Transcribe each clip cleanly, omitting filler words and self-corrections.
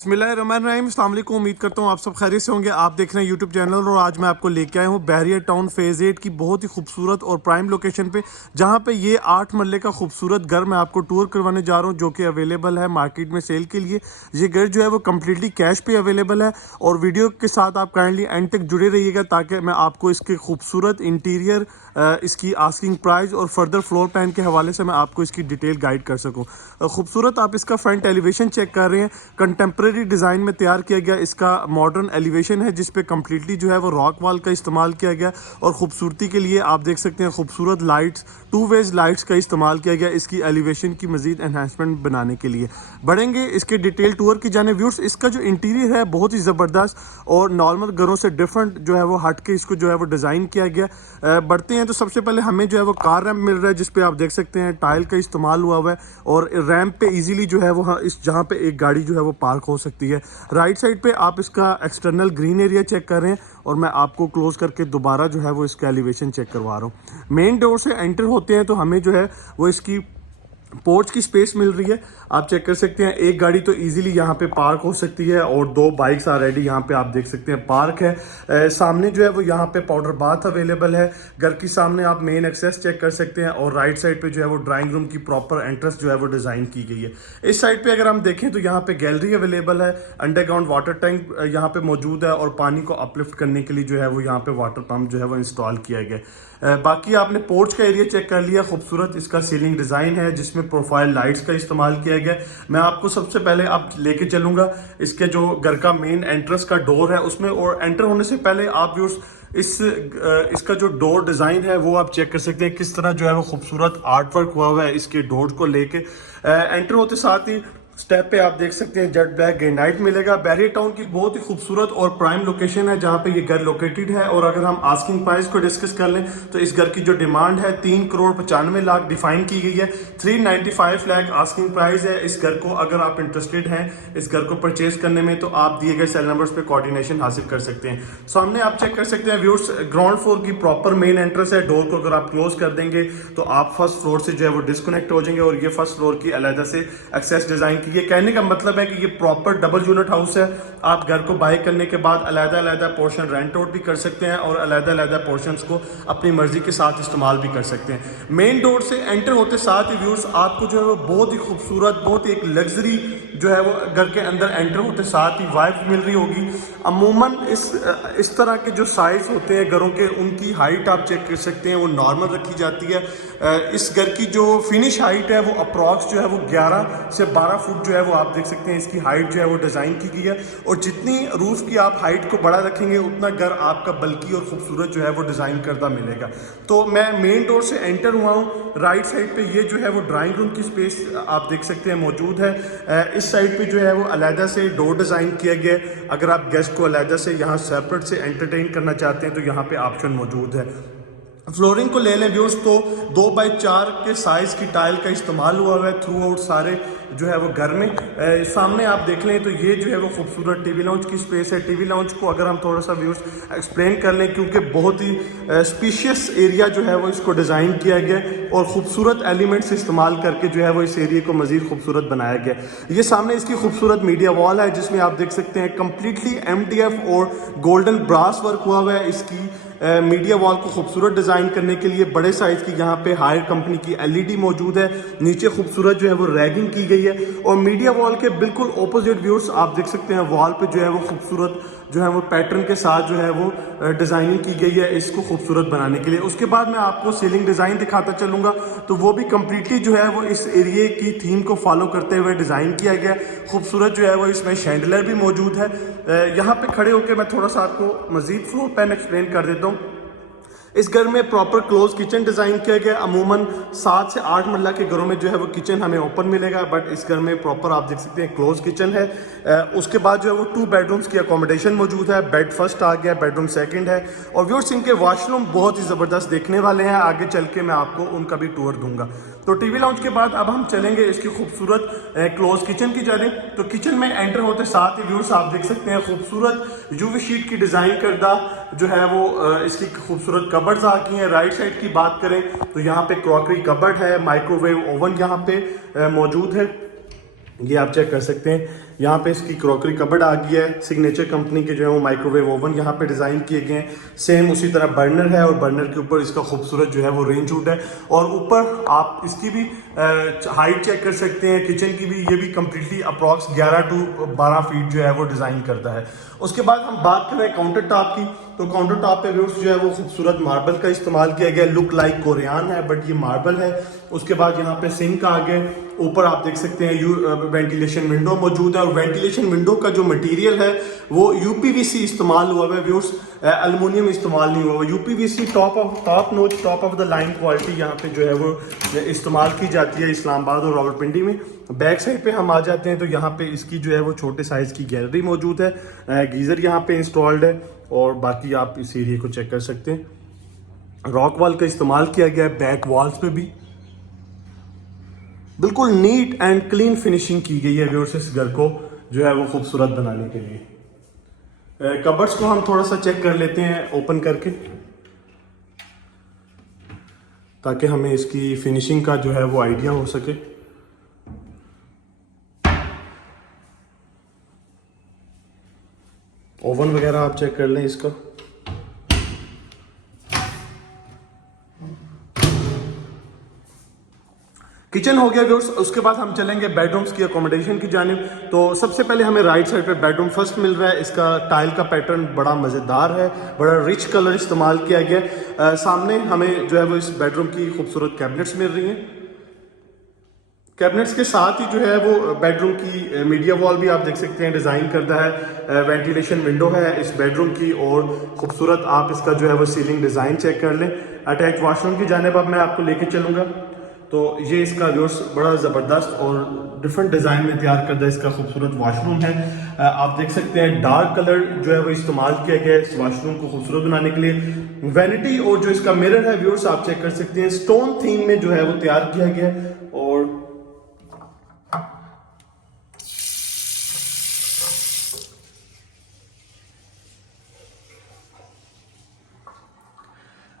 बिस्मिल्लाहिर्रहमानिर्रहीम, अस्सलाम वालेकुम। उम्मीद करता हूँ आप सब खैरियत से होंगे। आप देख रहे हैं यूट्यूब चैनल और आज मैं आपको लेके आया हूँ बहरिया टाउन फेज़ 8 की बहुत ही खूबसूरत और प्राइम लोकेशन पे, जहाँ पे ये 8 मरले का खूबसूरत घर मैं आपको टूर करवाने जा रहा हूँ, जो कि अवेलेबल है मार्केट में सेल के लिए। ये घर जो है वो कम्प्लीटली कैश पे अवेलेबल है और वीडियो के साथ आप काइंडली एंड तक जुड़े रहिएगा ताकि मैं आपको इसके खूबसूरत इंटीरियर, इसकी आस्किंग प्राइस और फर्दर फ्लोर प्लान के हवाले से मैं आपको इसकी डिटेल गाइड कर सकूँ। खूबसूरत आप इसका फ्रंट एलिवेशन चेक कर रहे हैं, कंटेम्प्रेरी डिज़ाइन में तैयार किया गया इसका मॉडर्न एलिवेशन है, जिस पे कम्प्लीटली जो है वो रॉक वॉल का इस्तेमाल किया गया और खूबसूरती के लिए आप देख सकते हैं खूबसूरत लाइट्स, टू वेज लाइट्स का इस्तेमाल किया गया इसकी एलिवेशन की मजीद एनहांसमेंट बनाने के लिए। बढ़ेंगे इसके डिटेल टूर की जाने। व्यूअर्स, इसका जो इंटीरियर है बहुत ही ज़बरदस्त और नॉर्मल घरों से डिफरेंट जो है वो हट के इसको जो है वो डिज़ाइन किया गया। बढ़ते हैं तो सबसे पहले हमें जो है वो कार रैम्प मिल रहा है, जिसपे आप देख सकते हैं टाइल का इस्तेमाल हुआ है और रैम्प पे इजीली जो है वो इस जहाँ पे एक गाड़ी जो है वो पार्क हो सकती है। राइट साइड पे आप इसका एक्सटर्नल ग्रीन एरिया चेक कर रहे हैं और मैं आपको क्लोज करके दोबारा जो है वो इसका एलिवेशन चेक करवा रहा हूँ। मेन डोर से एंटर होते हैं तो हमें जो है वो इसकी पोर्च की स्पेस मिल रही है। आप चेक कर सकते हैं एक गाड़ी तो इजीली यहाँ पे पार्क हो सकती है और दो बाइक्स ऑलरेडी यहाँ पे आप देख सकते हैं पार्क है। सामने जो है वो यहाँ पे पाउडर बाथ अवेलेबल है। घर के सामने आप मेन एक्सेस चेक कर सकते हैं और राइट साइड पे जो है वो ड्राइंग रूम की प्रॉपर एंट्रेंस जो है वो डिज़ाइन की गई है। इस साइड पे अगर हम देखें तो यहाँ पे गैलरी अवेलेबल है, अंडरग्राउंड वाटर टैंक यहाँ पे मौजूद है और पानी को अपलिफ्ट करने के लिए जो है वो यहाँ पे वाटर पंप जो है वो इंस्टॉल किया गया है। बाकी आपने पोर्च का एरिया चेक कर लिया। खूबसूरत इसका सीलिंग डिज़ाइन है जिसमें प्रोफाइल लाइट्स का इस्तेमाल किया गया। मैं आपको सबसे पहले आप लेके चलूंगा इसके जो घर का मेन एंट्रेंस का डोर है उसमें, और एंटर होने से पहले आप व्यूअर्स इसका जो डोर डिज़ाइन है वो आप चेक कर सकते हैं किस तरह जो है वो खूबसूरत आर्ट वर्क हुआ है इसके डोर को लेके। एंटर होते साथ ही स्टेप पे आप देख सकते हैं जेट ब्लैक ग्रेनाइट मिलेगा। बहरिया टाउन की बहुत ही खूबसूरत और प्राइम लोकेशन है जहां पे ये घर लोकेटेड है। और अगर हम आस्किंग प्राइस को डिस्कस कर लें तो इस घर की जो डिमांड है 3,95,00,000 डिफाइन की गई है। 395 लाख आस्किंग प्राइस है इस घर को। अगर आप इंटरेस्टेड हैं इस घर को परचेज करने में तो आप दिए गए सेल नंबर्स पे कोऑर्डिनेशन हासिल कर सकते हैं। सामने आप चेक कर सकते हैं व्यूअर्स, ग्राउंड फ्लोर की प्रॉपर मेन एंट्रेंस है। डोर को अगर आप क्लोज कर देंगे तो आप फर्स्ट फ्लोर से जो है वो डिस्कनेक्ट हो जाएंगे और ये फर्स्ट फ्लोर की अलग से एक्सेस डिजाइन ये कहने का मतलब है कि ये प्रॉपर डबल यूनिट हाउस है। आप घर को बाय करने के बाद अलग-अलग पोर्शन रेंट आउट भी कर सकते हैं और अलग-अलग पोर्शंस को अपनी मर्जी के साथ इस्तेमाल भी कर सकते हैं। मेन डोर से एंटर होते साथ ही व्यूअर्स आपको जो है वो बहुत ही खूबसूरत, बहुत ही एक लग्जरी जो है वो घर के अंदर एंटर होते साथ ही वाइब मिल रही होगी। अमूमन इस तरह के जो साइज होते हैं घरों के, उनकी हाइट आप चेक कर सकते हैं वो नॉर्मल रखी जाती है। इस घर की जो फिनिश हाइट है वो अप्रॉक्स जो है वो 11 से 12 फुट जो है वो आप देख सकते हैं इसकी हाइट जो है वो डिज़ाइन की गई है। और जितनी रूफ की आप हाइट को बड़ा रखेंगे उतना घर आपका बल्कि और खूबसूरत जो है वो डिज़ाइन करदा मिलेगा। तो मैं मेन डोर से एंटर हुआ हूँ। राइट साइड पे ये जो है वो ड्राइंग रूम की स्पेस आप देख सकते हैं मौजूद है। इस साइड पे जो है वो अलहदा से डोर डिज़ाइन किया गया है। अगर आप गेस्ट को अलहदा से यहाँ सेपरेट से एंटरटेन करना चाहते हैं तो यहाँ पे ऑप्शन मौजूद है। फ्लोरिंग को ले लें व्यूअर्स तो 2x4 के साइज की टाइल का इस्तेमाल हुआ है थ्रू आउट सारे जो है वो घर में। सामने आप देख लें तो ये जो है वो खूबसूरत टीवी लाउंज की स्पेस है। टीवी लाउंज को अगर हम थोड़ा सा व्यूअर्स एक्सप्लेन कर लें, क्योंकि बहुत ही स्पेशियस एरिया जो है वो इसको डिज़ाइन किया गया और खूबसूरत एलिमेंट्स इस्तेमाल करके जो है वो इस एरिया को मज़ीद खूबसूरत बनाया गया। ये सामने इसकी खूबसूरत मीडिया वॉल है जिसमें आप देख सकते हैं कम्प्लीटली MDF और गोल्डन ब्रास वर्क हुआ है। इसकी मीडिया वॉल को खूबसूरत डिज़ाइन करने के लिए बड़े साइज़ की यहाँ पे हायर कंपनी की LED मौजूद है। नीचे खूबसूरत जो है वो रैगिंग की गई है और मीडिया वॉल के बिल्कुल ऑपोजिट व्यूअर्स आप देख सकते हैं वॉल पे जो है वो खूबसूरत जो है वो पैटर्न के साथ जो है वो डिज़ाइनिंग की गई है इसको खूबसूरत बनाने के लिए। उसके बाद मैं आपको सीलिंग डिज़ाइन दिखाता चलूँगा तो वो भी कम्प्लीटली जो है वो इस एरिए की थीम को फॉलो करते हुए डिज़ाइन किया गया। खूबसूरत जो है वो इसमें शैंडलर भी मौजूद है। यहाँ पे खड़े होकर मैं थोड़ा सा आपको मज़ीद फ्लोर प्लान एक्सप्लेन कर देता हूँ। इस घर में प्रॉपर क्लोज किचन डिज़ाइन किया गया। अमूमन 7 से 8 मरला के घरों में जो है वो किचन हमें ओपन मिलेगा, बट इस घर में प्रॉपर आप देख सकते हैं क्लोज किचन है। उसके बाद जो है वो 2 बेडरूम्स की अकोमोडेशन मौजूद है। बेड फर्स्ट आ गया, बेडरूम सेकंड है और व्यूअर्स इनके वॉशरूम बहुत ही ज़बरदस्त देखने वाले हैं। आगे चल के मैं आपको उनका भी टूर दूंगा। तो टीवी लाउंज के बाद अब हम चलेंगे इसकी खूबसूरत क्लोज किचन की जाने। तो किचन में एंटर होते साथ ही व्यूअर्स आप देख सकते हैं खूबसूरत यूवी शीट की डिज़ाइन करदा जो है वो इसकी खूबसूरत कबर्ड्स आ गई हैं। राइट साइड की बात करें तो यहाँ पे क्रॉकरी कबर्ड है, माइक्रोवेव ओवन यहाँ पे मौजूद है। ये आप चेक कर सकते हैं। यहाँ पे इसकी क्रॉकरी कबर्ड आ गई है, सिग्नेचर कंपनी के जो है वो माइक्रोवेव ओवन यहाँ पे डिज़ाइन किए गए हैं। सेम उसी तरह बर्नर है और बर्नर के ऊपर इसका खूबसूरत जो है वो रेंज हुड है। और ऊपर आप इसकी भी हाइट चेक कर सकते हैं, किचन की भी। ये भी कम्प्लीटली अप्रॉक्स 11 टू 12 फीट जो है वो डिज़ाइन करता है। उसके बाद हम बात कर रहे हैं काउंटर टॉप की, तो काउंटर टॉप पे व्यूअर्स जो है वो खूबसूरत मार्बल का इस्तेमाल किया गया। लुक लाइक कोरियान है बट ये मार्बल है। उसके बाद यहाँ पे सिंक आ गए। ऊपर आप देख सकते हैं वेंटिलेशन विंडो मौजूद है और वेंटिलेशन विंडो का जो मटेरियल है वो यूपीवीसी इस्तेमाल हुआ है व्यूअर्स, एल्युमिनियम इस्तेमाल नहीं हुआ। यूपीवीसी टॉप नोच top of the line quality यहाँ पे जो है वो इस्तेमाल की जाती है इस्लामाबाद और रावलपिंडी में। बैक साइड पे हम आ जाते हैं तो यहाँ पे इसकी जो है वो छोटे साइज की गैलरी मौजूद है, गीजर यहाँ पे इंस्टॉल्ड है और बाकी आप इस एरिया को चेक कर सकते हैं। रॉक वॉल का इस्तेमाल किया गया है बैक वॉल्स पे भी। बिल्कुल नीट एंड क्लीन फिनिशिंग की गई है व्यूअर्स इस घर को जो है वो खूबसूरत बनाने के लिए। कबर्ड्स को हम थोड़ा सा चेक कर लेते हैं ओपन करके, ताकि हमें इसकी फिनिशिंग का जो है वो आइडिया हो सके। ओवन वगैरह आप चेक कर लें इसका। किचन हो गया व्यूअर्स। उसके बाद हम चलेंगे बेडरूम्स की अकोमोडेशन की जानिब। तो सबसे पहले हमें राइट साइड पे बेडरूम फर्स्ट मिल रहा है। इसका टाइल का पैटर्न बड़ा मज़ेदार है, बड़ा रिच कलर इस्तेमाल किया गया। सामने हमें जो है वो इस बेडरूम की खूबसूरत कैबिनेट्स मिल रही हैं। कैबिनेट्स के साथ ही जो है वो बेडरूम की मीडिया वॉल भी आप देख सकते हैं डिज़ाइन करता है। वेंटिलेशन विंडो है इस बेडरूम की और खूबसूरत आप इसका जो है वो सीलिंग डिज़ाइन चेक कर लें। अटैच वॉशरूम की जानिब अब मैं आपको लेके चलूँगा। तो ये इसका व्यूअर्स बड़ा ज़बरदस्त और डिफरेंट डिज़ाइन में तैयार करता है इसका खूबसूरत वॉशरूम है। आप देख सकते हैं डार्क कलर जो है वो इस्तेमाल किया गया है इस वॉशरूम को खूबसूरत बनाने के लिए। वैनिटी और जो इसका मिरर है व्यूअर्स आप चेक कर सकते हैं, स्टोन थीम में जो है वो तैयार किया गया है। और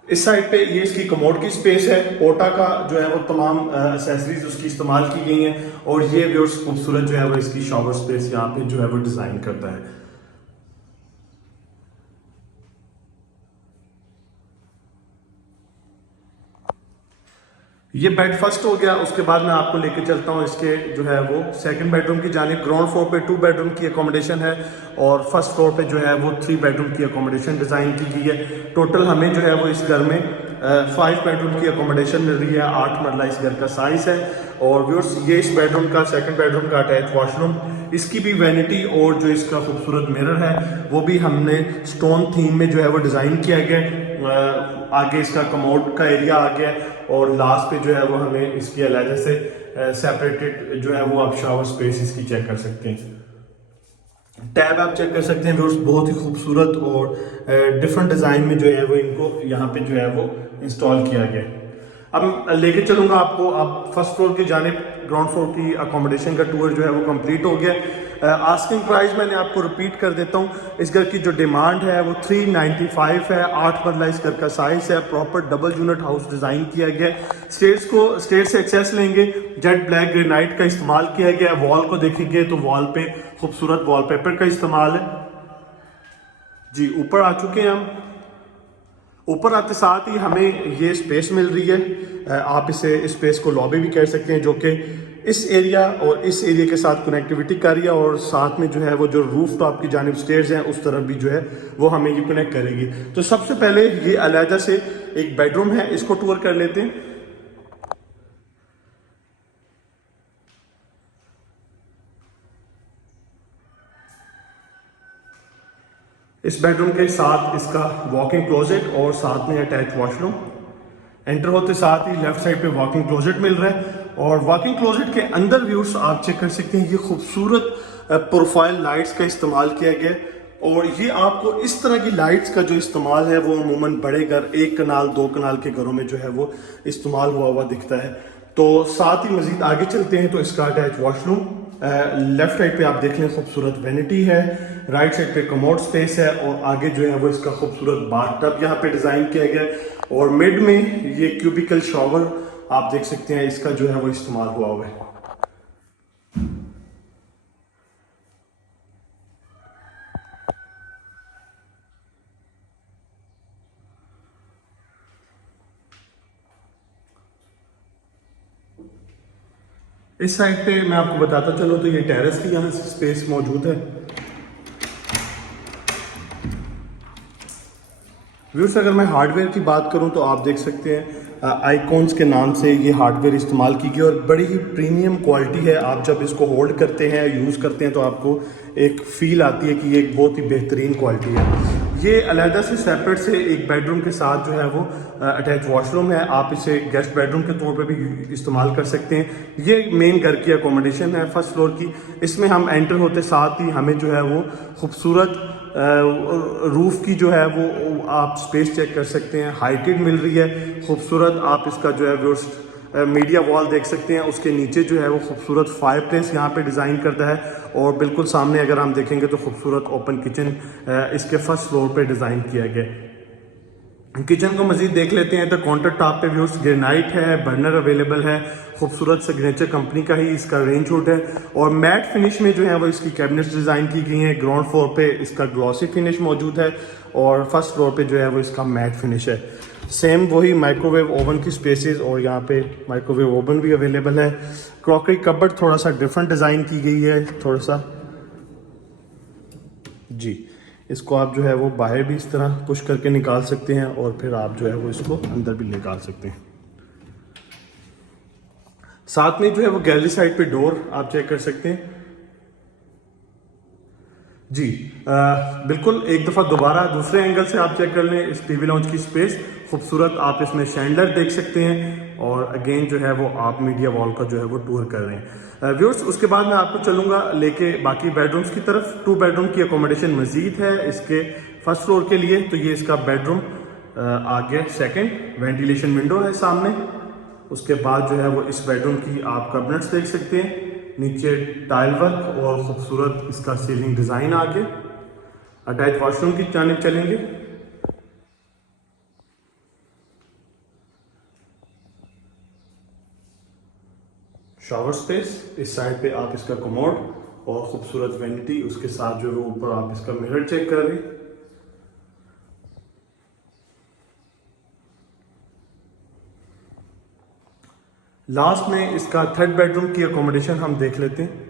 इस साइड पे ये इसकी कमोड की स्पेस है। ओटा का जो है वो तमाम एक्सेसरीज उसकी इस्तेमाल की गई हैं और ये व्यूअर्स खूबसूरत जो है वो इसकी शॉवर स्पेस यहाँ पे जो है वो डिजाइन करता है। ये बेड फर्स्ट हो गया। उसके बाद मैं आपको लेके चलता हूँ इसके जो है वो सेकंड बेडरूम की जानिब। ग्राउंड फ्लोर पे 2 बेडरूम की अकोमोडेशन है और फर्स्ट फ्लोर पे जो है वो 3 बेडरूम की अकोमोडेशन डिज़ाइन की गई है। टोटल हमें जो है वो इस घर में 5 बेडरूम की अकोमोडेशन मिल रही है। 8 मरला इस घर का साइज है। और व्यूअर्स ये इस बेडरूम का सेकंड बेडरूम का अटैच वॉशरूम, इसकी भी वैनिटी और जो इसका खूबसूरत मिरर है वो भी हमने स्टोन थीम में जो है वो डिज़ाइन किया गया। आगे इसका कमोड का एरिया आ गया और लास्ट पे जो है वो हमें इसकी अलग से सेपरेटेड जो है वो आप शावर स्पेस इसकी चेक कर सकते हैं। टैब आप चेक कर सकते हैं व्यूअर्स, बहुत ही खूबसूरत और डिफरेंट डिज़ाइन में जो है वो इनको यहाँ पे जो है वो इंस्टॉल किया गया। अब लेके चलूँगा आपको। अब फर्स्ट फ्लोर की जानिब ग्राउंड फ्लोर की अकोमोडेशन का टूर जो है वो कंप्लीट हो गया। आस्किंग प्राइस मैंने आपको रिपीट कर देता हूँ। इस घर की जो डिमांड है वो 395 है। 8 मरला इस घर का साइज है। Proper double unit house design किया गया। स्टेयर से एक्सेस लेंगे। जेट ब्लैक ग्रेनाइट का इस्तेमाल किया गया। वॉल को देखेंगे तो वॉल पे खूबसूरत वॉलपेपर का इस्तेमाल है जी। ऊपर आ चुके हैं हम। ऊपर आते साथ ही हमें ये स्पेस मिल रही है। आप इसे इस स्पेस को लॉबी भी कह सकते हैं, जो कि इस एरिया और इस एरिया के साथ कनेक्टिविटी कर रही है और साथ में जो है वो जो रूफ टॉप की जानिब स्टेयर्स हैं उस तरफ भी जो है वो हमें ये कनेक्ट करेगी। तो सबसे पहले ये अलहदा से एक बेडरूम है, इसको टूर कर लेते हैं। इस बेडरूम के साथ इसका वॉकिंग क्लोजेट और साथ में अटैच वॉशरूम। एंटर होते साथ ही लेफ्ट साइड पे वॉकिंग क्लोजेट मिल रहा है और वॉकिंग क्लोजेट के अंदर व्यूअर्स आप चेक कर सकते हैं ये खूबसूरत प्रोफाइल लाइट्स का इस्तेमाल किया गया और ये आपको इस तरह की लाइट्स का जो इस्तेमाल है वो अमूमन बड़े घर 1 कनाल 2 कनाल के घरों में जो है वो इस्तेमाल हुआ दिखता है। तो साथ ही मजीद आगे चलते हैं तो इसका अटैच वॉशरूम। लेफ्ट साइड पे आप देख लें खूबसूरत वैनिटी है। राइट साइड पे कमोड स्पेस है और आगे जो है वो इसका खूबसूरत बाथटब यहाँ पे डिज़ाइन किया गया है और मिड में ये क्यूबिकल शॉवर आप देख सकते हैं इसका जो है वो इस्तेमाल हुआ है। इस साइड पे मैं आपको बताता चलूँ तो ये टेरेस की यहाँ से स्पेस मौजूद है। व्यूअर्स, अगर मैं हार्डवेयर की बात करूं तो आप देख सकते हैं आइकॉन्स के नाम से ये हार्डवेयर इस्तेमाल की गई और बड़ी ही प्रीमियम क्वालिटी है। आप जब इसको होल्ड करते हैं, यूज़ करते हैं, तो आपको एक फ़ील आती है कि ये एक बहुत ही बेहतरीन क्वालिटी है। ये अलहदा से सेपरेट से एक बेडरूम के साथ जो है वो अटैच वॉशरूम है। आप इसे गेस्ट बेडरूम के तौर पे भी इस्तेमाल कर सकते हैं। ये मेन घर की अकोमोडेशन है फर्स्ट फ्लोर की। इसमें हम एंटर होते साथ ही हमें जो है वो खूबसूरत रूफ़ की जो है वो आप स्पेस चेक कर सकते हैं, हाइटेड मिल रही है खूबसूरत। आप इसका जो है मीडिया वॉल देख सकते हैं, उसके नीचे जो है वो खूबसूरत फायर प्लेस यहाँ पे डिज़ाइन करता है और बिल्कुल सामने अगर हम देखेंगे तो खूबसूरत ओपन किचन इसके फर्स्ट फ्लोर पे डिज़ाइन किया गया है। किचन को मजीद देख लेते हैं तो काउंटर टॉप पे व्यूज ग्रेनाइट है, बर्नर अवेलेबल है, खूबसूरत सिग्नेचर कंपनी का ही इसका रेंज हुड है और मैट फिनिश में जो है वो इसकी कैबिनेट्स डिज़ाइन की गई हैं। ग्राउंड फ्लोर पे इसका ग्लॉसी फिनिश मौजूद है और फर्स्ट फ्लोर पे जो है वो इसका मैट फिनिश है। सेम वही माइक्रोवेव ओवन की स्पेसेस और यहाँ पे माइक्रोवेव ओवन भी अवेलेबल है। क्रॉकरी कबर्ड थोड़ा सा डिफरेंट डिज़ाइन की गई है, थोड़ा सा जी। इसको आप जो है वो बाहर भी इस तरह पुश करके निकाल सकते हैं और फिर आप जो है वो इसको अंदर भी निकाल सकते हैं। साथ में जो है वो गैलरी साइड पे डोर आप चेक कर सकते हैं जी। बिल्कुल एक दफ़ा दोबारा दूसरे एंगल से आप चेक कर लें इस टीवी लाउंज की स्पेस खूबसूरत। आप इसमें शैंडलर देख सकते हैं और अगेन जो है वो आप मीडिया वॉल का जो है वो टूर कर रहे हैं व्यूअर्स। उसके बाद मैं आपको चलूँगा लेके बाकी बेडरूम्स की तरफ। 2 बेडरूम की अकोमोडेशन मजीद है इसके फर्स्ट फ्लोर के लिए। तो ये इसका बेडरूम आगे सेकंड, वेंटिलेशन विंडो है सामने। उसके बाद जो है वो इस बेडरूम की आप कैबिनेट्स देख सकते हैं, नीचे टाइल वर्क और खूबसूरत इसका सीलिंग डिज़ाइन आगे। अटैच वॉशरूम की जानिब चलेंगे। शावर स्पेस इस साइड पे आप इसका कमोड और खूबसूरत वेनिटी, उसके साथ जो है ऊपर आप इसका मिरर चेक कर रहे हैं। लास्ट में इसका 3rd बेडरूम की अकोमोडेशन हम देख लेते हैं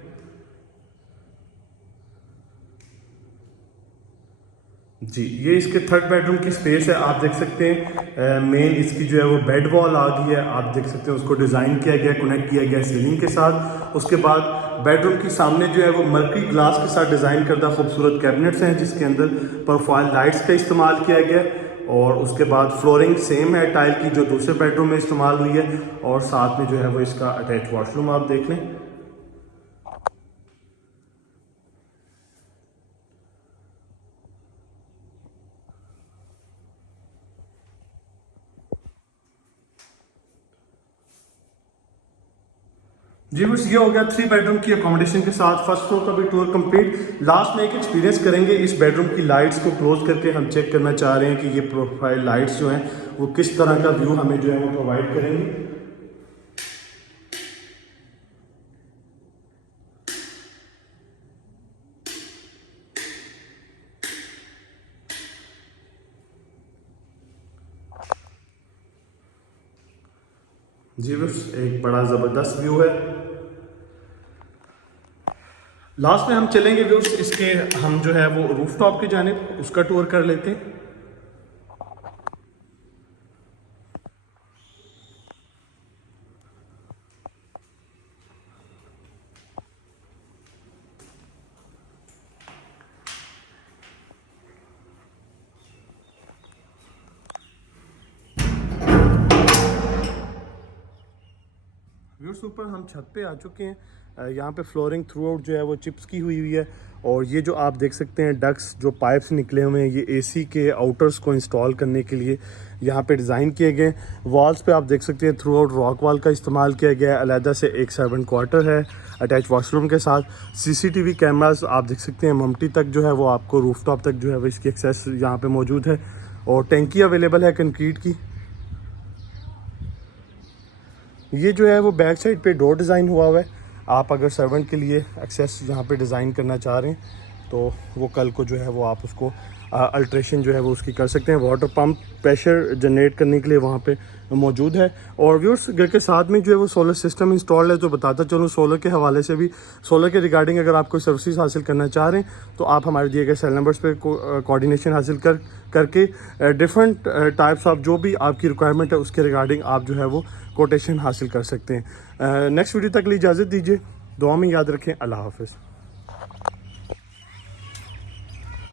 जी। ये इसके 3rd बेडरूम की स्पेस है, आप देख सकते हैं। मेन इसकी जो है वो बेड वॉल आ गई है, आप देख सकते हैं उसको डिज़ाइन किया गया, कनेक्ट किया गया सीलिंग के साथ। उसके बाद बेडरूम की सामने जो है वो मर्करी ग्लास के साथ डिज़ाइन करदा खूबसूरत कैबिनेट्स हैं जिसके अंदर प्रोफाइल लाइट्स का इस्तेमाल किया गया और उसके बाद फ्लोरिंग सेम है टाइल की जो दूसरे बेडरूम में इस्तेमाल हुई है और साथ में जो है वो इसका अटैच वॉशरूम आप देख लें। जी बस ये हो गया 3 बेडरूम की अकोमोडेशन के साथ फर्स्ट फ्लोर का भी टूर कंप्लीट। लास्ट में एक एक्सपीरियंस करेंगे इस बेडरूम की लाइट्स को क्लोज करके। हम चेक करना चाह रहे हैं कि ये प्रोफाइल लाइट्स जो हैं वो किस तरह का व्यू हमें जो है वो प्रोवाइड करेंगे। जी बस एक बड़ा ज़बरदस्त व्यू है। लास्ट में हम चलेंगे व्यूअर्स इसके, हम जो है वो रूफ टॉप की जानिब उसका टूर कर लेते हैं। व्यूअर्स ऊपर हम छत पे आ चुके हैं। यहाँ पे फ्लोरिंग थ्रू आउट जो है वो चिप्स की हुई है और ये जो आप देख सकते हैं डक्स जो पाइप्स निकले हुए हैं ये एसी के आउटर्स को इंस्टॉल करने के लिए यहाँ पे डिज़ाइन किए गए। वॉल्स पे आप देख सकते हैं थ्रू आउट रॉक वॉल का इस्तेमाल किया गया है। अलहदा से एक सर्वेंट क्वार्टर है अटैच वॉशरूम के साथ। सीसीटीवी कैमरास आप देख सकते हैं, ममटी तक जो है वो आपको रूफ टॉप तक जो है वो इसकी एक्सेस यहाँ पे मौजूद है और टैंकी अवेलेबल है कंक्रीट की। ये जो है वो बैक साइड पे डोर डिज़ाइन हुआ हुआ है। आप अगर सर्वेंट के लिए एक्सेस यहाँ पे डिज़ाइन करना चाह रहे हैं तो वो कल को जो है वो आप उसको अल्ट्रेशन जो है वो उसकी कर सकते हैं। वाटर पंप प्रेशर जनरेट करने के लिए वहाँ पे मौजूद है। और व्यूअर्स घर के साथ में जो है वो सोलर सिस्टम इंस्टॉल्ड है। तो बताता चलूँ सोलर के हवाले से भी, सोलर के रिगार्डिंग अगर आप कोई सर्विसेज हासिल करना चाह रहे हैं तो आप हमारे दिए गए सेल नंबर्स पे कोऑर्डिनेशन हासिल करके डिफरेंट टाइप्स ऑफ जो भी आपकी रिक्वायरमेंट है उसके रिगार्डिंग आप जो है वो कोटेशन हासिल कर सकते हैं। नेक्स्ट वीडियो तक लिए इजाज़त दीजिए, दुआ में याद रखें। अल्लाह हाफ़िज़।